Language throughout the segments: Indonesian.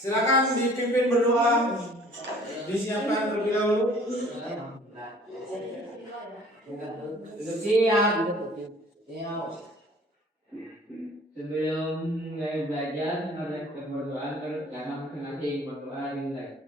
Silakan dipimpin berdoa. Disiapkan terlebih dahulu. Siap. Sebelum mulai belajar, kalian berdoa karena masing-masing berdoa dimulai.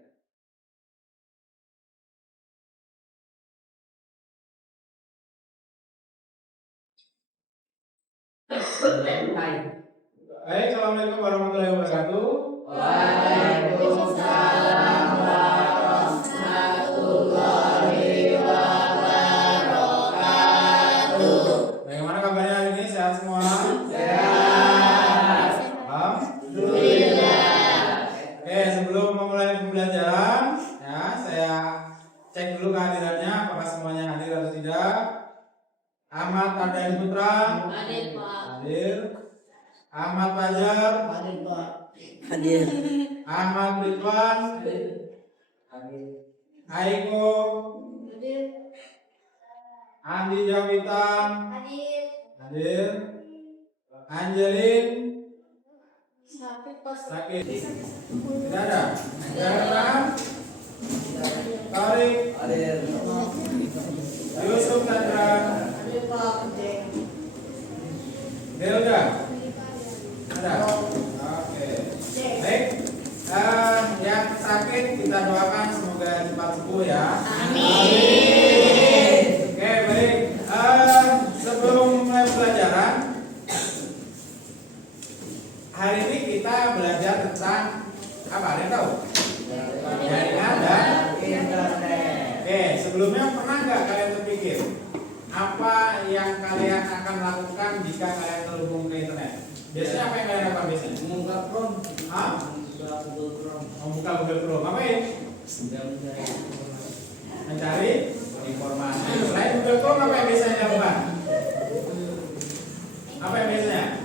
Assalamualaikum warahmatullahi wabarakatuh. Waalaikumsalam warahmatullahi wabarakatuh. Bagaimana kabarnya hari ini? Sehat semua? Sehat. Alhamdulillah. Oke, sebelum memulai pembelajaran, ya saya cek dulu kehadirannya, apakah semuanya hadir atau tidak. Ahmad Ardhani Putra. Hadir, Pak. Hadir. Ahmad Fajar. Hadir, Pak. Hadir. Ahmad Ridwan. Aiko. Hadir. Andi Jawitan. Hadir. Hadir. Angelin. Sakit, Pak. Sakit. Tidak ada. Tidak. Tarik. Hadir. Yusuf Chandra. Hadir, Pak. Delga. Ada. Oke. Baik. Yang sakit kita doakan semoga cepat sembuh ya. Amin. Oke, baik. Sebelum mulai pelajaran, hari ini kita belajar tentang apa? Ada yang tahu? Jaringan dan internet. Oke, sebelumnya pernah nggak kalian terpikir apa yang kalian akan lakukan jika kalian terhubung ke internet? Biasanya apa yang kalian lakukan biasanya? Membuka Chrome. Hah? Membuka Google Chrome. Membuka Google Chrome. Ngapain? Mencari informasi. Selain Google Chrome, apa yang biasanya dilakukan? Apa yang biasanya?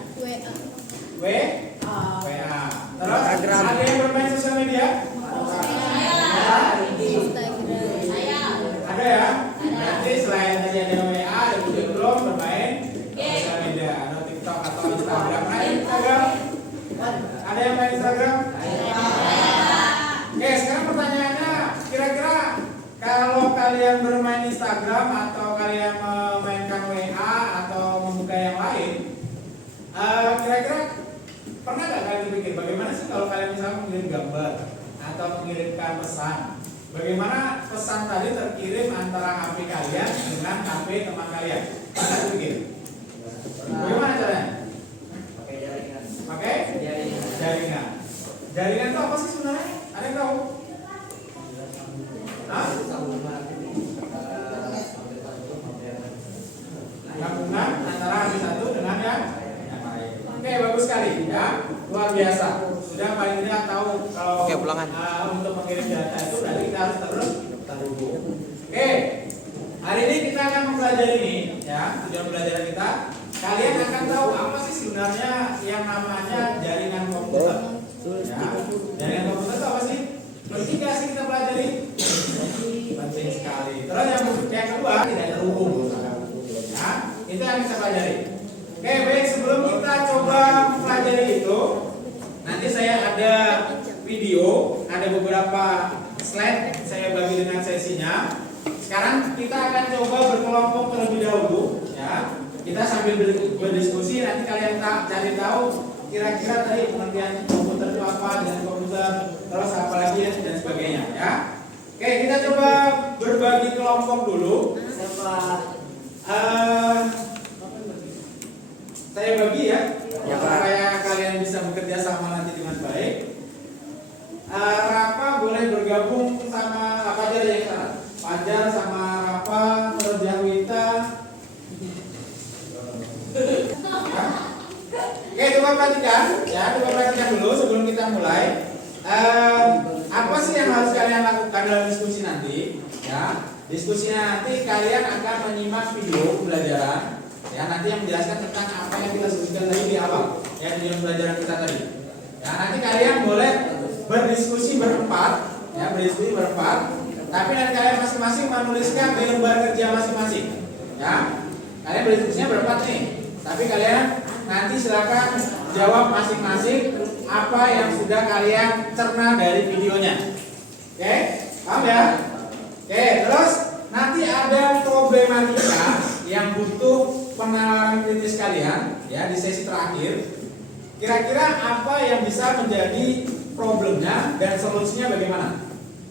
WA. Terus Instagram. ada yang bermain sosial media? Ada ya? Nanti selain tadi ada WA, ada Google Chrome, bermain sosial media, ada TikTok atau Instagram. Main Instagram? Ada yang main Instagram? Oke, sekarang pertanyaannya, kira-kira kalau kalian bermain Instagram atau kalian memainkan WA atau membuka yang lain, kira-kira pernah nggak kalian berpikir bagaimana sih kalau kalian misalnya mengirim gambar atau mengirimkan pesan? Bagaimana pesan tadi terkirim antara HP kalian dengan HP teman kalian? Pernah berpikir? Bagaimana caranya? Pakai jaringan. Pakai jaringan. Jaringan itu apa sih sebenarnya? Ada yang tahu? Hah? Gabungan antara HP satu dengan yang lain. Oke, bagus sekali ya, luar biasa. Sudah paling tidak tahu kalau Oke, pulangan. Untuk mengirim data itu berarti kita harus terus terhubung. Oke, hari ini kita akan mempelajari ini ya, tujuan pelajaran kita. Kalian akan tahu apa sih sebenarnya yang namanya jaringan komputer. Ya, jaringan komputer itu apa sih? Penting nggak sih kita pelajari? Penting sekali. Terus yang kedua tidak terhubung. Ya, itu yang kita pelajari. Oke, baik, sebelum kita coba mempelajari itu, nanti saya ada video, ada beberapa slide saya bagi dengan sesinya. Sekarang kita akan coba berkelompok terlebih dahulu, ya. Kita sambil berdiskusi, nanti kalian cari tahu kira-kira tadi pengertian komputer itu apa, dan komputer terus apa lagi dan sebagainya, ya. Oke, kita coba berbagi kelompok dulu. Saya bagi ya, supaya kalian bisa bekerja sama nanti dengan baik. Rafa boleh bergabung sama apa aja yang sana? Fajar sama Rafa, terus Jawita. Ya. Oke, coba perhatikan, ya, coba perhatikan dulu sebelum kita mulai. Apa sih yang harus kalian lakukan dalam diskusi nanti? Ya, diskusinya nanti kalian akan menyimak video pembelajaran. Ya, nanti yang menjelaskan tentang apa yang kita sebutkan tadi di awal, ya, tujuan pelajaran kita tadi. Ya, nanti kalian boleh berdiskusi berempat, ya, berdiskusi berempat. Tapi nanti kalian masing-masing menuliskan di lembar kerja masing-masing. Ya, kalian berdiskusinya berempat nih. Tapi kalian nanti silakan jawab masing-masing apa yang sudah kalian cerna dari videonya. Oke, paham ya? Oke, terus nanti ada problematika yang butuh penalaran kritis kalian ya di sesi terakhir. Kira-kira apa yang bisa menjadi problemnya dan solusinya bagaimana?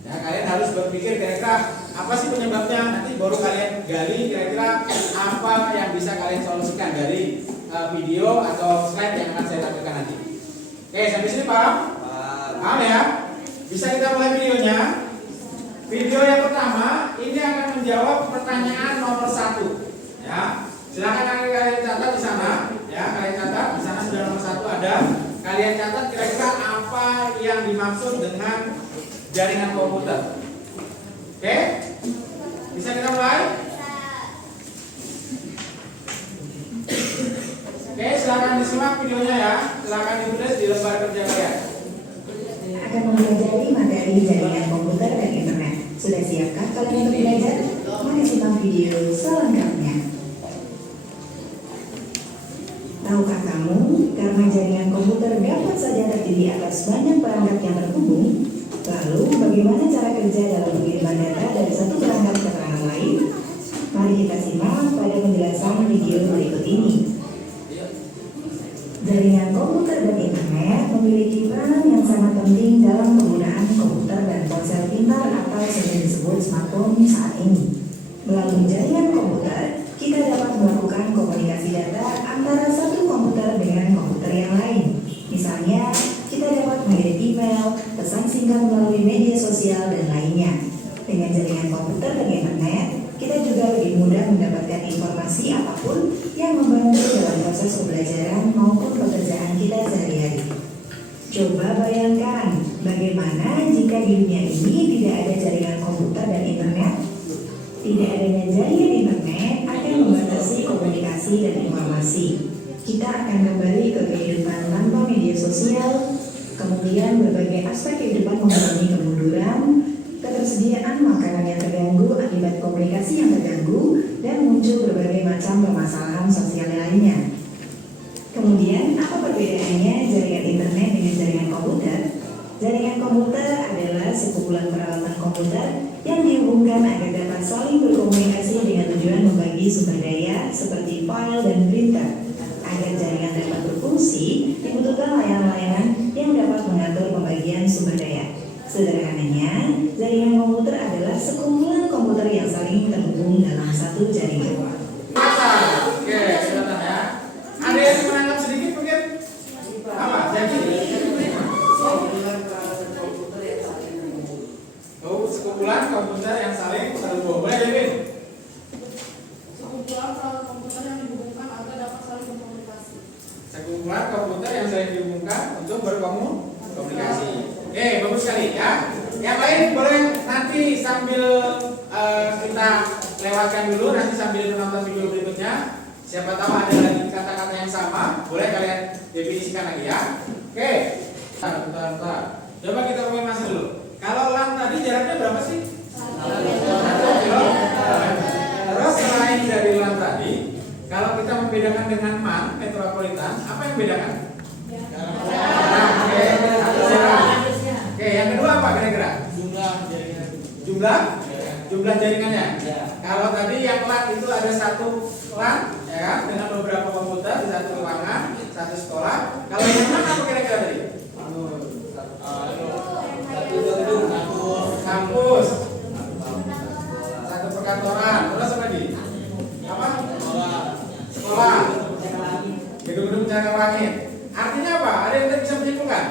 Ya, kalian harus berpikir kira-kira apa sih penyebabnya, nanti baru kalian gali kira-kira apa yang bisa kalian solusikan dari video atau slide yang akan saya tampilkan nanti. Oke, sampai sini paham? Paham ya? Bisa kita mulai videonya. Video yang pertama ini akan menjawab pertanyaan nomor 1. Ya, silakan kalian catat di sana. Ya, kalian catat di sana sudah nomor 1 ada. Kalian catat kira-kira apa yang dimaksud dengan jaringan komputer. Oke, bisa kita mulai? Oke, silakan disimak videonya ya. Silakan ditulis di lembar kerja kalian. Akan mempelajari materi jaringan komputer dan internet. Sudah siapkah kalian untuk belajar? Mari simak video selengkapnya. Tahukah kamu, karena jaringan komputer dapat saja terdiri atas banyak perangkat yang terhubung, lalu bagaimana cara kerja dalam pengiriman data dari satu perangkat ke perangkat lain? Mari kita simak pada penjelasan video berikut ini. Jaringan komputer dan internet memiliki peran yang sangat penting dalam penggunaan komputer dan ponsel pintar atau sering disebut smartphone saat ini. Melalui jaringan komputer, kita dapat melakukan komunikasi data antara satu komputer dengan komputer yang lain. Misalnya, kita dapat mengirim email, pesan singkat melalui media sosial, dan lainnya. Dengan jaringan komputer dan internet, kita juga lebih mudah mendapatkan informasi apapun yang membantu dalam proses pembelajaran maupun pekerjaan kita sehari-hari. Coba bayangkan, bagaimana jika di dunia ini tidak ada jaringan komputer dan internet? Tidak adanya jaringan internet akan membatasi komunikasi dan informasi. Kita akan kembali ke kehidupan tanpa media sosial, kemudian berbagai aspek kehidupan mengalami kemunduran, ketersediaan makanan yang terganggu akibat komunikasi yang terganggu, dan muncul berbagai macam permasalahan sosial lainnya. Kemudian, apa perbedaannya jaringan internet dengan jaringan komputer? Jaringan komputer adalah sekumpulan peralatan komputer yang dihubungkan agar dapat saling berkomunikasi dengan tujuan membagi sumber daya seperti file dan printer. Agar jaringan dapat berfungsi, dibutuhkan layanan-layanan yang dapat mengatur pembagian sumber daya. Sederhananya, jaringan komputer adalah sekumpulan komputer yang saling terhubung dalam satu jaringan. Oke, silakan ya. Ada yang menangkap sedikit mungkin? Apa? Jadi? Oh, sekumpulan komputer yang saling terhubung. Boleh, David? Sekumpulan perangkat komputer yang dihubungkan agar dapat saling berkomunikasi. Sekumpulan komputer yang saling dihubungkan untuk berkomunikasi. Oke, bagus sekali ya. Yang lain boleh nanti sambil kita lewatkan dulu, nanti sambil menonton video berikutnya. Siapa tahu ada lagi kata-kata yang sama, boleh kalian definisikan lagi ya. Oke, bentar. Coba kita konfirmasi dulu. Kalau LAN tadi jaraknya berapa sih? 1 kilo. Terus selain dari LAN tadi, kalau kita membedakan dengan MAN metropolitan, apa yang membedakan? Oke, yang kedua apa kira-kira? Jumlah jaringannya. Kalau tadi yang LAN itu ada satu LAN, ya kan, dengan beberapa komputer di satu ruangan, satu sekolah. Kalau yang MAN apa kira-kira tadi? Kampus, satu perkantoran, terus apa lagi? Apa? Sekolah. Gedung-gedung jarak langit. Artinya apa? Ada yang bisa menyimpulkan?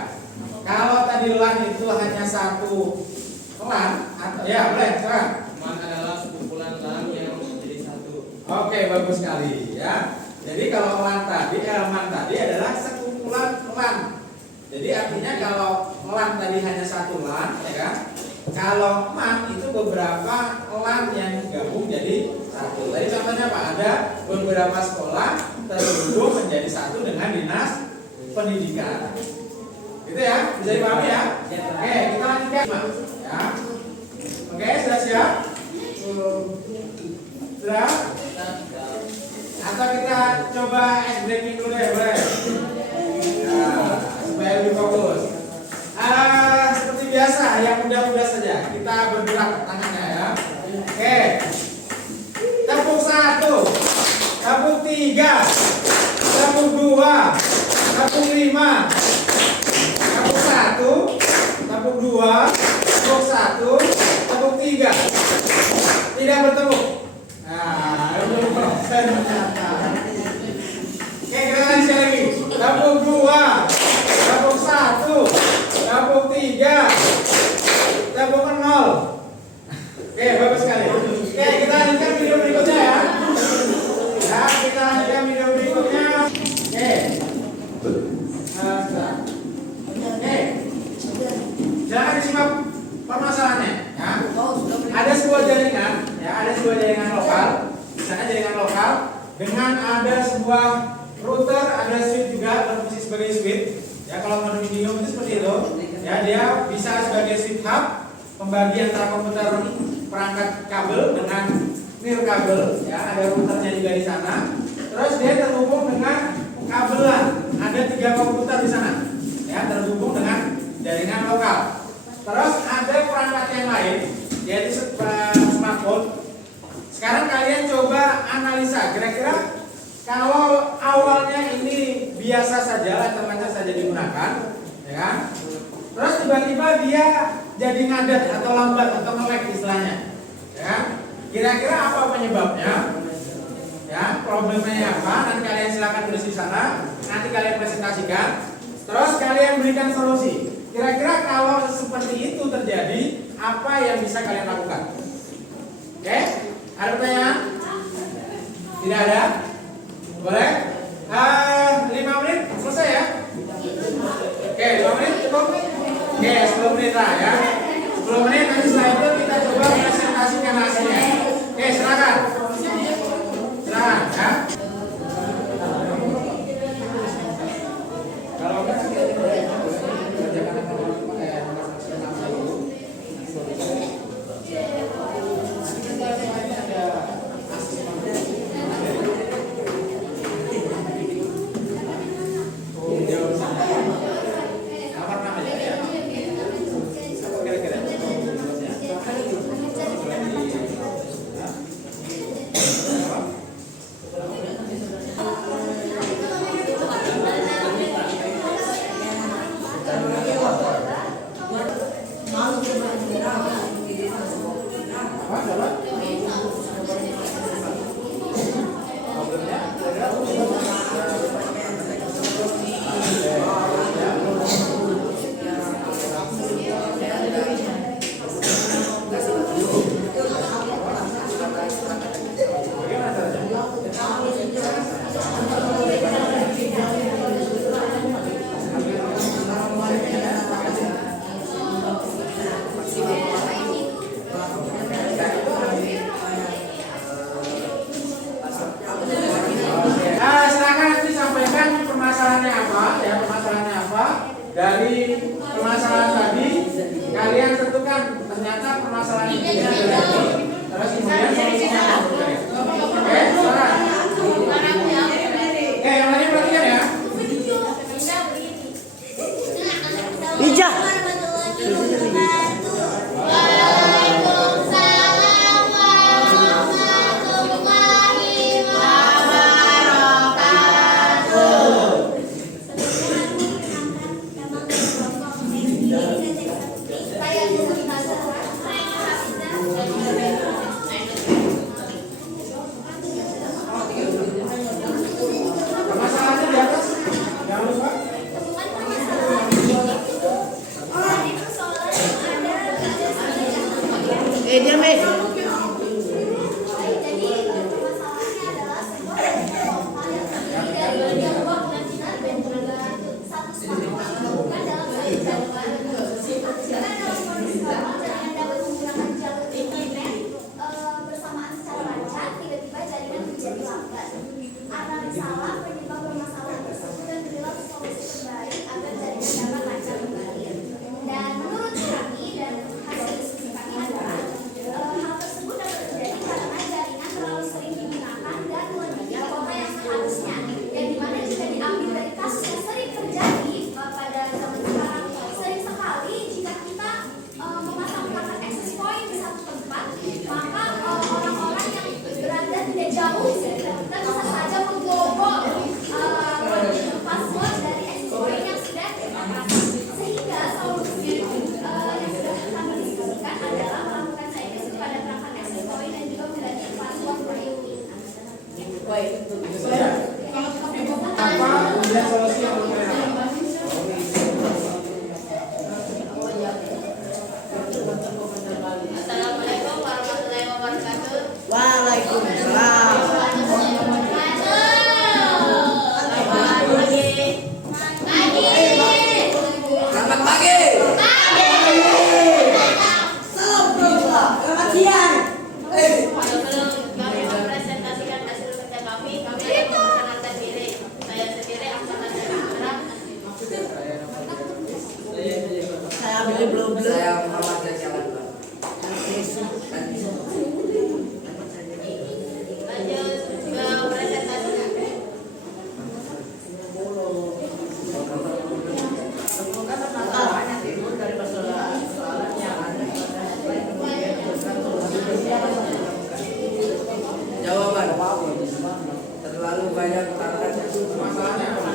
Kalau tadi LAN itu hanya satu LAN, atau ya boleh, sekarang. MAN adalah sekumpulan LAN yang menjadi satu. Oke, bagus sekali ya. Jadi kalau LAN tadi, MAN tadi adalah sekumpulan LAN. Jadi artinya kalau LAN tadi hanya satu LAN, ya kan? Kalau MAN itu beberapa LAN yang gabung jadi satu. Tadi contohnya apa? Ada beberapa sekolah terhubung menjadi satu dengan dinas pendidikan. Gitu ya, bisa dipahami ya? Oke, kita lanjutkan ya. Oke, sudah siap? Sudah? Atau kita coba ice breaking dulu deh, boleh? Ya, supaya lebih fokus. Seperti biasa, yang mudah-mudah saja. Kita bergerak tangannya ya. Oke. Tepuk 1, tepuk 3, tepuk 2, tepuk 5, tepuk 1, tepuk 2, tepuk 1, tepuk 3. Tidak bertepuk. Nah, belum proses ternyata. Oke, kita lanjut sekali lagi. Tepuk 2, tepuk 1, tepuk 3, tepuk 0. Oke, bagus sekali. Oke, kita lanjutkan video berikutnya ya. Ya, kita lanjutkan video berikutnya. Oke. Oke. Jangan disimak permasalahannya. Ya. Ada sebuah jaringan, ya, ada sebuah jaringan lokal. Di sana jaringan lokal dengan ada sebuah router, ada switch juga berfungsi sebagai switch. Ya, kalau kondominium itu seperti itu. Ya, dia bisa sebagai switch hub, pembagi antara komputer perangkat kabel dengan nirkabel. Ya, ada routernya juga di sana. Terus dia terhubung dengan kabelan. Ada 3 komputer di sana. Ya, terhubung dengan jaringan lokal. Terus ada perangkat yang lain, yaitu smartphone. Sekarang kalian coba analisa, kira-kira kalau awalnya ini biasa saja, lancar-lancar saja digunakan, ya kan? Terus tiba-tiba dia jadi ngadat atau lambat atau nge-lag istilahnya, ya kan? Kira-kira apa penyebabnya? Ya, problemnya apa? Nanti kalian silakan tulis di sana, nanti kalian presentasikan. Terus kalian berikan solusi. Kira-kira kalau seperti itu terjadi, apa yang bisa kalian lakukan? Oke? Ada pertanyaan? Tidak ada? Boleh? 5 menit selesai ya? Oke, 5 menit cukup? Oke, 10 menit lah ya. 10 menit, nanti setelah itu kita coba presentasikan hasilnya. Oke, silakan. Silakan ya. Kalau enggak nanti kita kerjakan dari permasalahan tadi kalian tentukan ternyata permasalahan ini adalah ini. Terus kemudian solusinya apa? Oke, salah. Yang lainnya perhatikan ya. Ijah. Permasalahannya Sebelum kami mempresentasikan hasil kerja kami akan memperkenalkan diri. Saya sendiri angkatan dari Tangerang. Saya Muhammad Jalan. Lanjut ke presentasi. Jawaban. Terlalu banyak perangkat yang Masalahnya apa?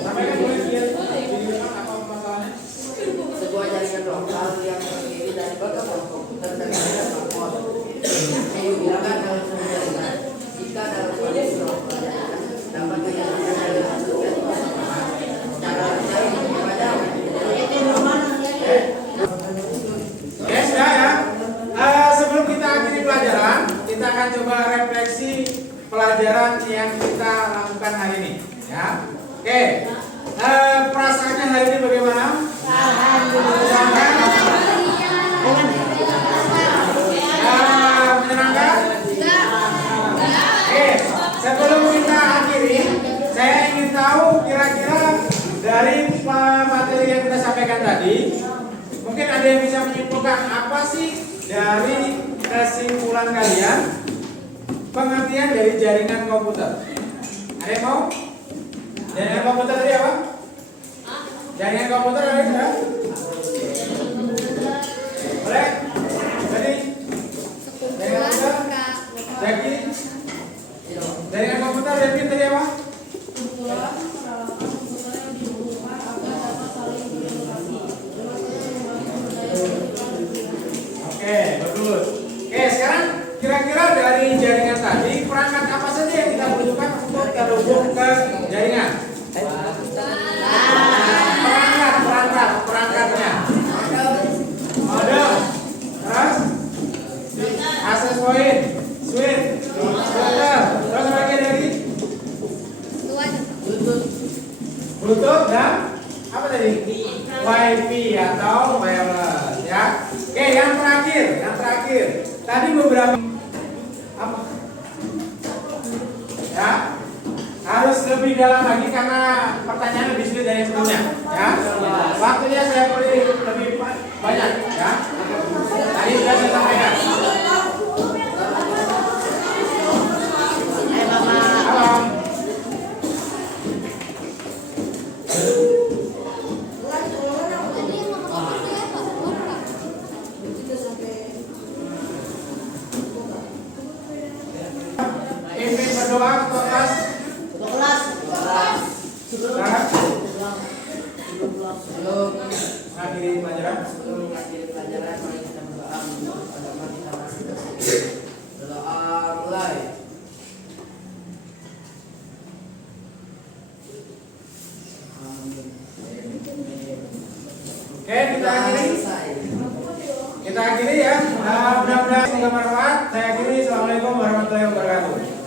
Sampaikan boleh lihat video apa masalahnya? sebuah jaringan lokal yang terdiri dari beberapa komputer dan smartphone. Digunakan dalam sebuah jaringan. Jika dalam kondisi lokal jaringan dapat dinyatakan dari hasil tes secara lain kepada Oke, sudah ya. Sebelum kita akhiri pelajaran, kita akan coba refleksi pelajaran yang kita lakukan hari ini. Ya, oke. Perasaannya hari ini bagaimana? Menyenangkan? Oke. Sebelum kita akhiri, saya ingin tahu kira-kira dari materi yang kita sampaikan tadi, mungkin ada yang bisa menyimpulkan apa sih dari kesimpulan kalian pengertian dari jaringan komputer? Ada yang mau? Jaringan komputer tadi apa? Jaringan komputer ada tidak? Boleh? Jadi jaringan komputer? Jadi jaringan komputer Devin tadi apa? Kumpulan peralatan komputer yang dihubungkan agar dapat saling berkomunikasi. Oke, bagus. Oke, sekarang kira-kira dari jaringan tadi perangkat apa saja yang kita butuhkan untuk terhubung ke jaringan? Perangkatnya. Modem. Terus access point, switch, router. Terus lagi dari Bluetooth dan apa tadi? Wi-Fi atau wireless, ya. Oke, yang terakhir. Tadi beberapa apa? Ya, harus lebih dalam lagi karena pertanyaan lebih sulit dari yang sebelumnya. Ya, waktunya saya beri lebih banyak. Ya, tadi sudah saya sampaikan. Halo. Pimpin berdoa ketua kelas. Mengakhiri pelajaran. sebelum mengakhiri pelajaran mari kita berdoa memohon kepada kita masing-masing. Berdoa mulai. Oke, kita akhiri ya. Mudah-mudahan semoga bermanfaat. Saya akhiri. Assalamualaikum warahmatullahi wabarakatuh.